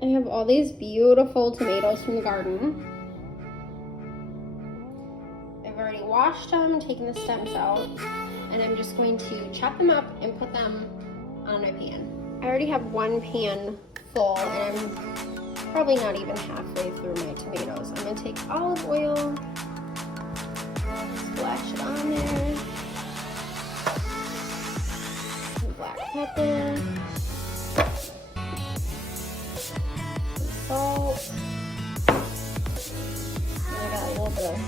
I have all these beautiful tomatoes from the garden. I've already washed them, taken the stems out, and I'm just going to chop them up and put them on my pan. I already have one pan full, and I'm probably not even halfway through my tomatoes. I'm gonna take olive oil, splash it on there, some black pepper, some salt, and I got a little bit of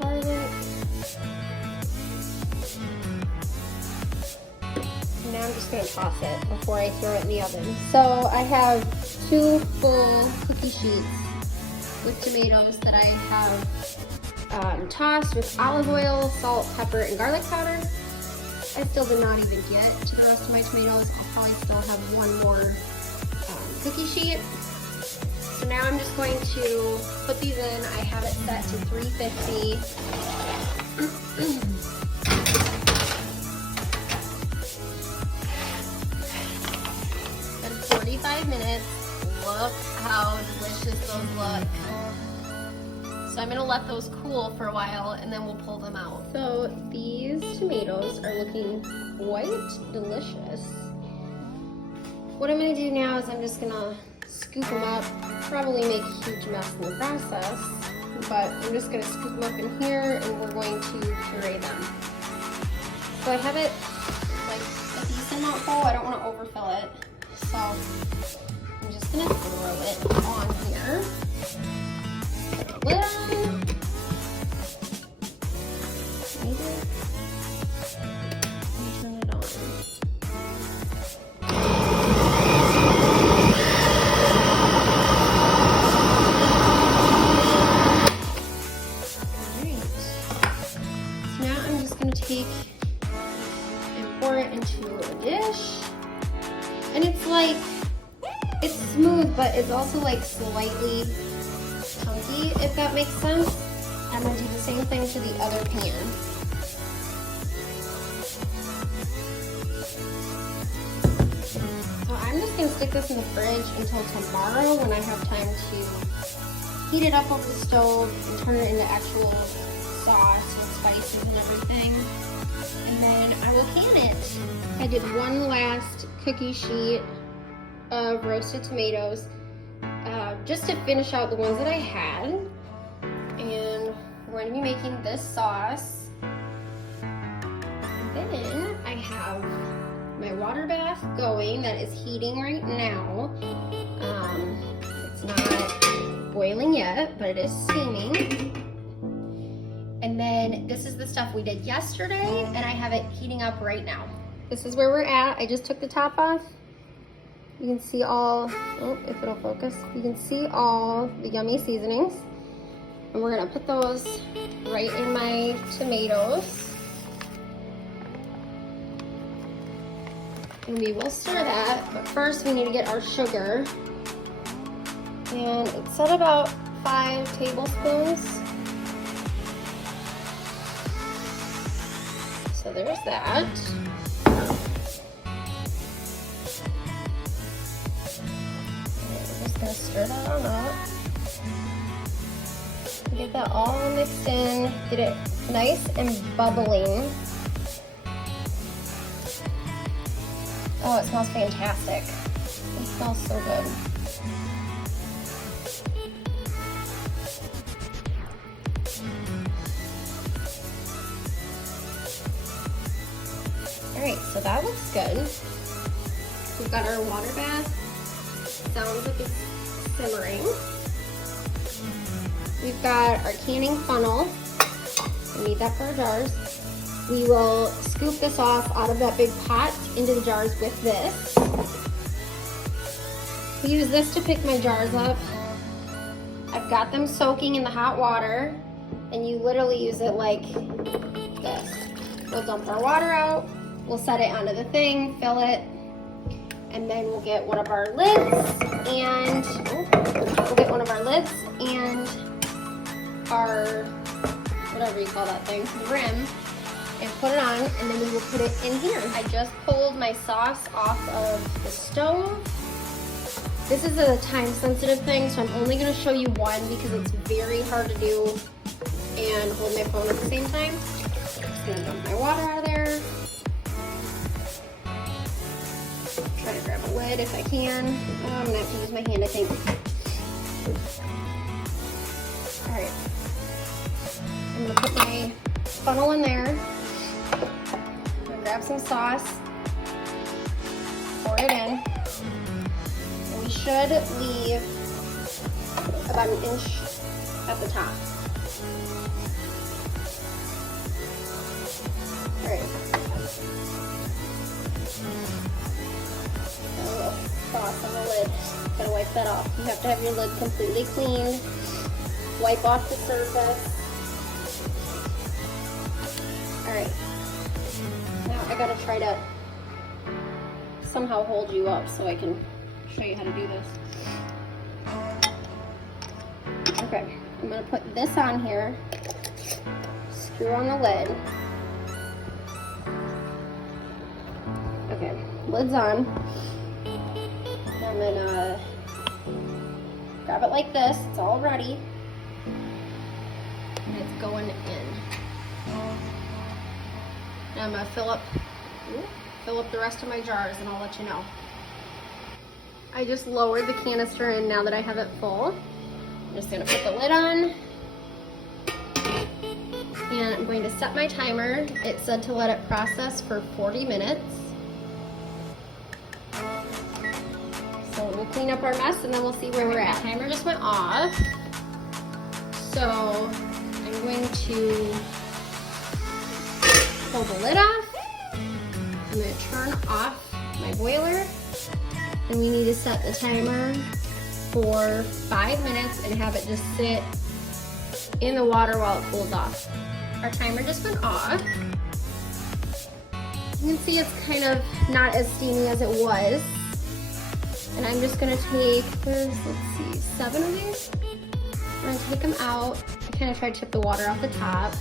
garlic. Now I'm just gonna toss it before I throw it in the oven. So I have 2 full cookie sheets with tomatoes that I have tossed with olive oil, salt, pepper, and garlic powder. I still did not even get to the rest of my tomatoes. I'll probably still have 1 more cookie sheet. So now I'm just going to put these in. I have it set to 350. Been 45 minutes. Look how delicious those look. So I'm gonna let those cool for a while and then we'll pull them out. So these tomatoes are looking quite delicious. What I'm gonna do now is I'm just gonna scoop them up, probably make a huge mess in the process, but I'm just gonna scoop them up in here and we're going to puree them. So I have it like a decent amount full. I don't wanna overfill it. So I'm just gonna throw it on here. Lid on. And turn it on. So now I'm just going to take and pour it into a dish. And it's like, it's smooth, but it's also like slightly chunky, if that makes sense. I'm going to do the same thing to the other pan. So I'm just going to stick this in the fridge until tomorrow when I have time to heat it up over the stove and turn it into actual sauce with spices and everything. And then I will can it. I did one last cookie sheet of roasted tomatoes just to finish out the ones that I had. And we're going to be making this sauce. And then I have my water bath going that is heating right now. It's not boiling yet, but it is steaming. And then this is the stuff we did yesterday, and I have it heating up right now. This is where we're at. I just took the top off. You can see all, oh, if it'll focus, you can see all the yummy seasonings. And we're gonna put those right in my tomatoes. And we will stir that, but first we need to get our sugar. And it's at about 5 tablespoons. So there's that. Gonna stir that on up. Get that all mixed in, get it nice and bubbling. Oh, it smells fantastic. It smells so good. All right, so that looks good. We've got our water bath. Sounds like it's simmering. We've got our canning funnel. We need that for our jars. We will scoop this off out of that big pot into the jars with this. I use this to pick my jars up. I've got them soaking in the hot water, and you literally use it like this. We'll dump our water out, we'll set it onto the thing, fill it, and then we'll get one of our lids and our, whatever you call that thing, the rim, and put it on, and then we will put it in here. I just pulled my sauce off of the stove. This is a time sensitive thing, so I'm only gonna show you one because it's very hard to do and hold my phone at the same time. Just gonna dump my water out of there. Try to grab a lid if I can. I'm gonna have to use my hand, I think. All right. I'm gonna put my funnel in there. I'm gonna grab some sauce. Pour it in. And we should leave about an inch at the top. All right. A little sauce on the lid. Gotta wipe that off. You have to have your lid completely cleaned. Wipe off the surface. All right. Now I gotta try to somehow hold you up so I can show you how to do this. Okay, I'm gonna put this on here, screw on the lid. Okay, lid's on. I'm gonna grab it like this, it's all ready. And it's going in. Now I'm gonna fill up the rest of my jars and I'll let you know. I just lowered the canister in now that I have it full. I'm just gonna put the lid on. And I'm going to set my timer. It said to let it process for 40 minutes. So we'll clean up our mess and then we'll see where we're at. The timer just went off. So I'm going to pull the lid off. I'm going to turn off my boiler, and we need to set the timer for 5 minutes and have it just sit in the water while it cools off. Our timer just went off. You can see it's kind of not as steamy as it was. And I'm just going to take, let's see, 7 of these. I'm going to take them out. I kind of tried to tip the water off the top,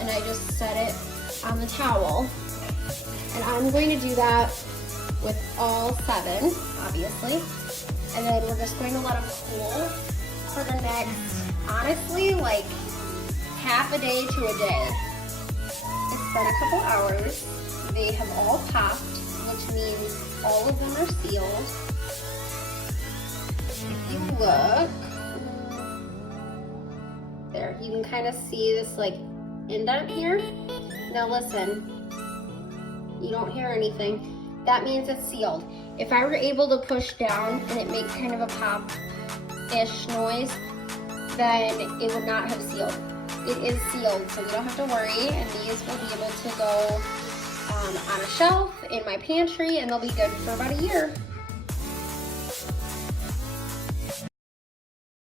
and I just set it on the towel. And I'm going to do that with all 7, obviously. And then we're just going to let them cool for the next, honestly, like half a day to a day. It's been a couple hours. They have all popped, which means all of them are sealed. If you look, there, you can kind of see this like indent here. Now listen. You don't hear anything. That means it's sealed. If I were able to push down and it makes kind of a pop-ish noise, then it would not have sealed. It is sealed, so we don't have to worry, and these will be able to go on a shelf in my pantry, and they'll be good for about a year.